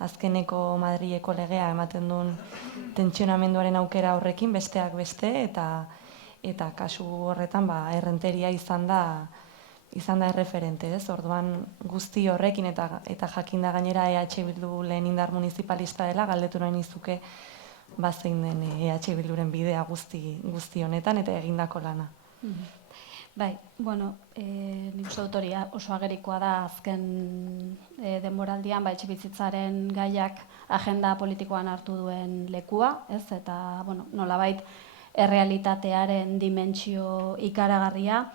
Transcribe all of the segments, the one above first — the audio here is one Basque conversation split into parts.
azkeneko Madrileko legea ematen duen tentsionamenduaren aukera horrekin besteak beste, eta kasu horretan errenteria izan da erreferente, ez? Orduan guzti horrekin eta jakinda gainera EH Bildu lehen indar municipalista dela, galdetu nahi nizuke zein den EH Bilduren bidea guzti honetan eta egindako lana. Bai, bueno, nik uste dut hori oso agerikoa da azken denboraldian, etxebizitzaren gaiak agenda politikoan hartu duen lekua, ez? Eta, nolabait, errealitatearen dimentsio ikaragarria.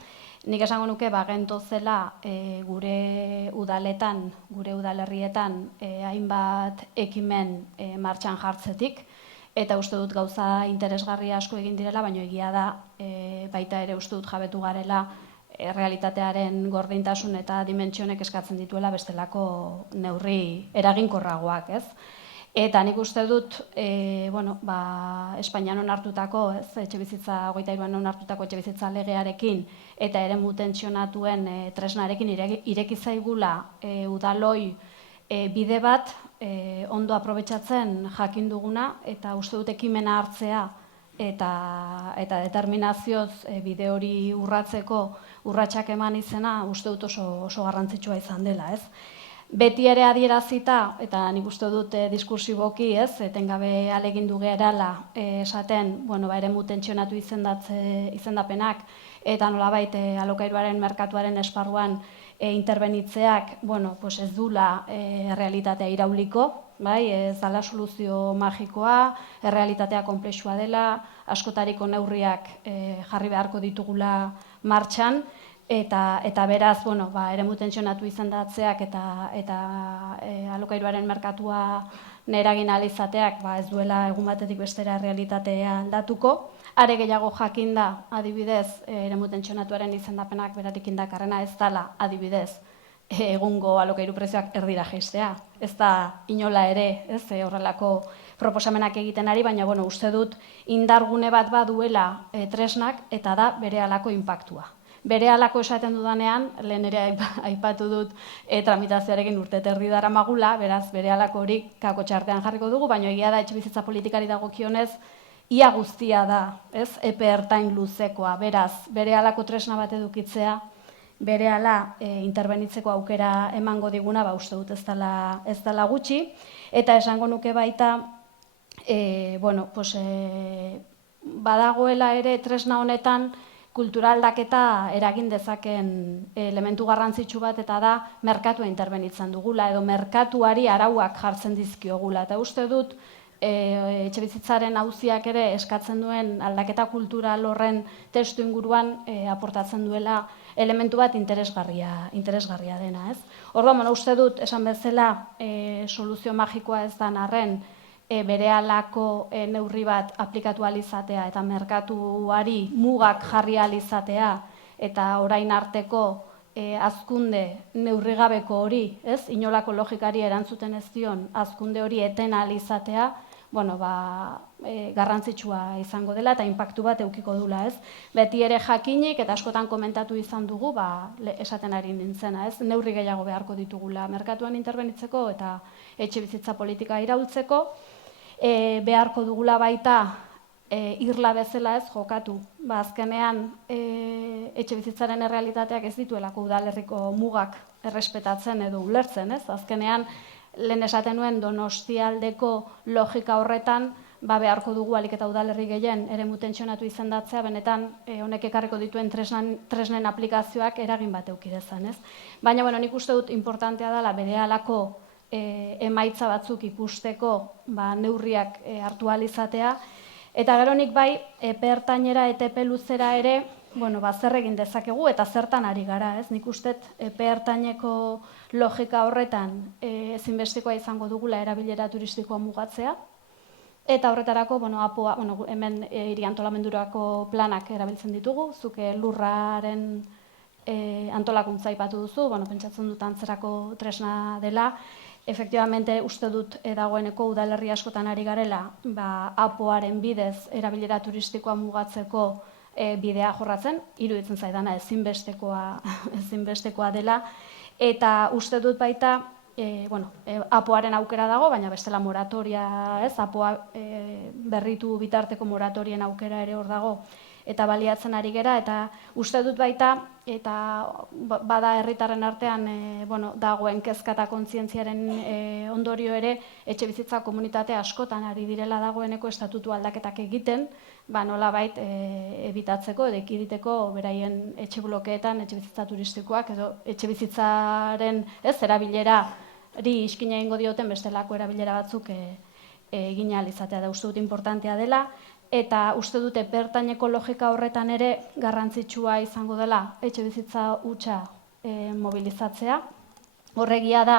Nik esango nuke gentozela gure udaletan, gure udalerrietan hainbat ekimen martxan jartzetik, eta uste dut gauza interesgarria asko egin direla, baina egia da baita ere uste dut jabetu garela realitatearen gordintasun eta dimentsionek eskatzen dituela bestelako neurri eraginkorragoak, ez? Eta nik uste dut, Espainian onartutako, etxebizitza 23an onartutako etxebizitza legearekin eta eremu tentsionatuen tresnarekin ireki zaigula udaloi bide bat ondo aprobetxatzen jakin duguna, eta uste dut ekimena hartzea eta determinazioz bide hori urratzeko urratsak eman izena uste dut oso garrantzitsua izan dela, ez? Beti ere adierazita, eta nik uste dut diskursiboki, etengabe ahalegindu gerala esaten, eremu tentsionatu izendapenak, eta nolabait alokairuaren merkatuaren esparruan interbenitzeak, ez dula errealitatea irauliko, ez dala soluzio magikoa, errealitatea konplexua dela, askotariko neurriak jarri beharko ditugula martxan, eta beraz, eremu tentsionatu izendatzeak eta alokairuaren merkatua eragin ahal izateak ez duela egun batetik bestera errealitatea aldatuko. Are gehiago jakinda, adibidez, eremu tentsionatuaren izendapenak beratik indakarrena ez dela, adibidez, egungo alokairu prezioak erdira jaistea. Ez da inola ere, horrelako proposamenak egiten ari, baina uste dut indargune bat baduela tresnak eta da berehalako inpaktua. Berehalako esaten dudanean, lehen ere aipatu dut tramitazioarekin urte eta erdi daramagula, beraz berehalako hori kako txartean jarriko dugu, baina egia da etxebizitza politikari dagokionez ia guztia da, epe ertain luzekoa, beraz berehalako tresna bat edukitzea, berehala interbenitzeko aukera emango diguna, uste dut ez dela gutxi, eta esango nuke baita, badagoela ere tresna honetan kultura aldaketa eragin dezaken elementu garrantzitsu bat, eta da merkatua interbenitzen dugula, edo merkatuari arauak jartzen dizkiogula. Eta uste dut, etxebizitzaren auziak ere eskatzen duen aldaketa kultural horren testu inguruan aportatzen duela elementu bat interesgarria dena, ez? Orduan, uste dut, esan bezala, soluzio magikoa ez da arren, berehalako neurri bat aplikatu ahal izatea eta merkatuari mugak jarri ahal izatea eta orain arteko hazkunde neurrigabeko hori, inolako logikari erantzuten ez dion hazkunde hori eten ahal izatea, garrantzitsua izango dela eta inpaktu bat edukiko dula, ez? Beti ere jakinik eta askotan komentatu izan dugu, esaten ari nintzena, ez? Neurri gehiago beharko ditugula merkatuan interbenitzeko eta etxebizitza politika iraultzeko, beharko dugula baita irla bezala ez jokatu. Azkenean etxebizitzaren errealitateak ez dituelako udalerriko mugak errespetatzen edo ulertzen, ez? Azkenean, lehen esaten nuen Donostialdeko logika horretan, beharko dugu alik eta udalerri gehien eremu tentsionatu izendatzea, benetan honek ekarriko dituen tresnen aplikazioak eragin bat eduki dezan, ez? Baina, nik uste dut importantea dela berehalako emaitza batzuk ikusteko neurriak hartu ahal izatea, eta gero nik bai epe ertainera eta epe luzera ere zer egin dezakegu eta zertan ari gara, ez? Nik uste epe ertaineko logika horretan ezinbestekoa izango dugula erabilera turistikoa mugatzea, eta horretarako hemen hiri antolamendurako planak erabiltzen ditugu, zuke lurraren antolakuntza aipatu duzu, pentsatzen dut antzerako tresna dela. Efektibamente uste dut dagoeneko udalerri askotan ari garela APOaren bidez erabilera turistikoa mugatzeko bidea jorratzen, iruditzen zaidana ezinbestekoa dela, eta uste dut baita apoaren aukera dago, baina bestela moratoria, apoa berritu bitarteko moratorien aukera ere hor dago, eta baliatzen ari gera, eta uste dut baita, eta bada herritarren artean dagoen kezka eta kontzientziaren ondorio ere, etxe bizitza komunitate askotan ari direla dagoeneko estatutu aldaketak egiten, nolabait ebitatzeko edo ekiditeko beraien etxe blokeetan, etxe bizitza turistikoak edo etxe bizitzaren erabilerari iskina egingo dioten bestelako erabilera batzuk egin ahal izatea da, uste dut importantea dela. Eta uste dute bertaineko logika horretan ere garrantzitsua izango dela etxe bizitza hutsa mobilizatzea. Horregia da,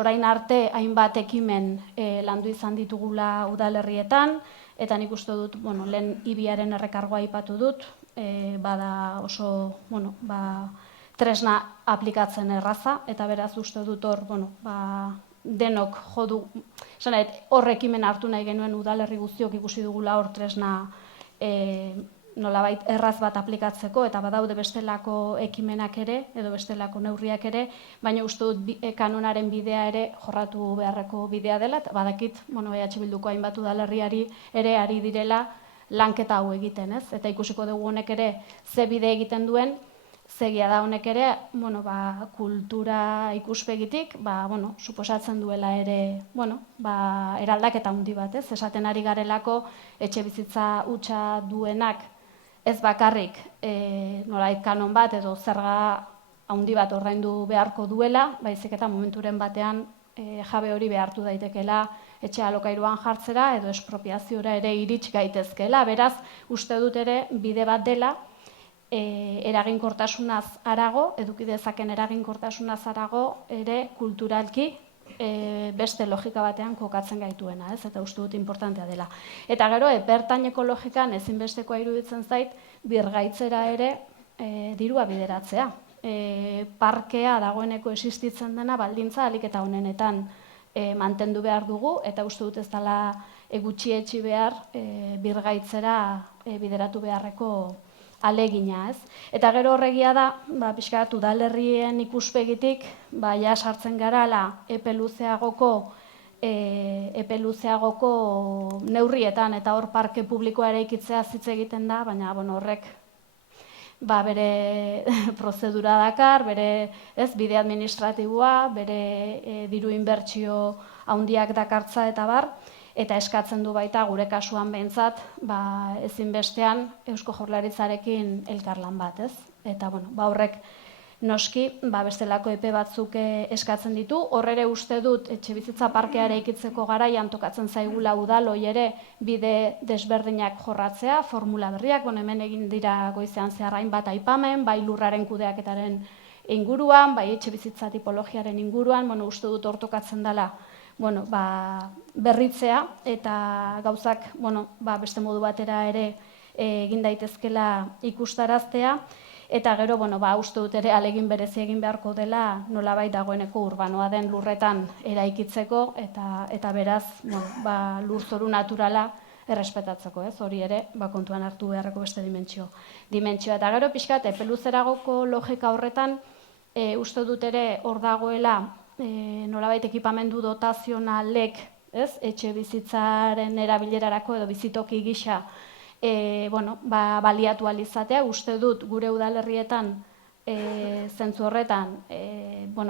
orain arte hainbat ekimen landu izan ditugula udalerrietan, eta nik uste dut, lehen ibiaren errekargoa aipatu dut, bada oso, tresna aplikatzen erraza, eta beraz uste dut hor, denok jodu, hor ekimen hartu nahi genuen udalerri guztiok ikusi dugula hor tresna nolabait erraz bat aplikatzeko, eta badaude bestelako ekimenak ere, edo bestelako neurriak ere, baina uste dut kanonaren bidea ere jorratu beharreko bidea dela, eta badakit, EH Bilduko hainbat udalerriari ere ari direla lanketa hau egiten, ez? Eta ikusiko dugu honek ere ze bide egiten duen, zegia da honek ere, kultura ikuspegitik, suposatzen duela ere, eraldaketa handi bat, ez? Esaten ari garelako etxe bizitza hutsa duenak ez bakarrik nolait kanon bat edo zerga handi bat ordaindu beharko duela, baizik eta momenturen batean jabe hori behartu daitekela etxe alokairuan jartzera edo espropiaziora ere irits gaitezkeela. Beraz, uste dut ere bide bat dela, eraginkortasunaz harago, eduki dezaken eraginkortasunaz harago ere kulturalki beste logika batean kokatzen gaituena, ez? Eta uste dut importantea dela. Eta gero, bertaineko logikan ezinbestekoa iruditzen zait, birgaitzera ere dirua bideratzea. Parkea dagoeneko existitzen dena baldintza ahalik eta honenetan mantendu behar dugu, eta uste dut ez dela gutxietsi behar birgaitzera bideratu beharreko alegina, ez? Eta gero horregia da, pixkat udalerrien ikuspegitik, ja sartzen garala epe luzeagoko neurrietan, eta hor parke publikoa eraikitzea hitz egiten da, baina horrek bere prozedura dakar, bere bide administratiboa, bere diru inbertsio handiak dakartza eta bar, eta eskatzen du baita gure kasuan behintzat ezinbestean Eusko Jaurlaritzarekin elkarlan bat, ez? Eta horrek noski bestelako epe batzuk eskatzen ditu. Horrere uste dut etxe bizitza parkea eraikitzeko garaian tokatzen zaigula udaloi ere bide desberdinak jorratzea, formula berriak, hemen egin dira goizean zehar hainbat aipamen, bai lurraren kudeaketaren inguruan, bai etxe bizitza tipologiaren inguruan, uste dut hor tokatzen dela berritzea eta gauzak beste modu batera ere egin daitezkela ikustaraztea, eta gero uste dut ere alegin berezi egin beharko dela nolabait dagoeneko urbanoa den lurretan eraikitzeko eta beraz lurzoru naturala errespetatzeko, ez? Hori ere kontuan hartu beharreko beste dimentsioa. Eta gero pixkat epe luzeragoko logika horretan uste dut ere hor dagoela nolabait ekipamendu dotazionalek, etxe bizitzaren erabilerarako edo bizitoki gisa baliatu ahal izatea. Uste dut gure udalerrietan zentzu horretan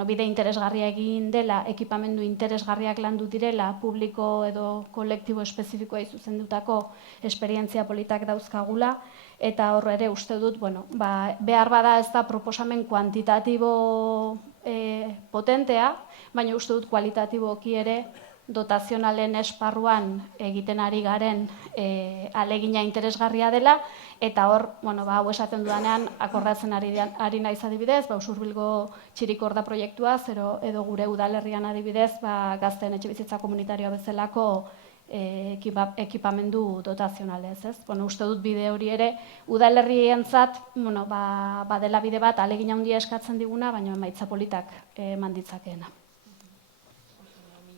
bide interesgarria egin dela, ekipamendu interesgarriak landu direla, publiko edo kolektibo espezifikoa zuzendutako esperientzia politak dauzkagula, eta horre ere uste dut behar bada ez da proposamen kuantitatibo potentea, baina uste dut kualitatiboki ere dotazionalen esparruan egiten ari garen alegina interesgarria dela, eta hor, hau esaten dudanean, akordatzen ari naiz adibidez, Usurbilgo Txirikorda proiektuaz, edo gure udalerrian adibidez, gazteen etxe bizitza komunitarioa bezalako ekipamendu dotazionalez, ez? Uste dut bide hori ere, udalerrientzat, badela bide bat alegina handia eskatzen diguna, baina emaitza politak eman ditzakeena.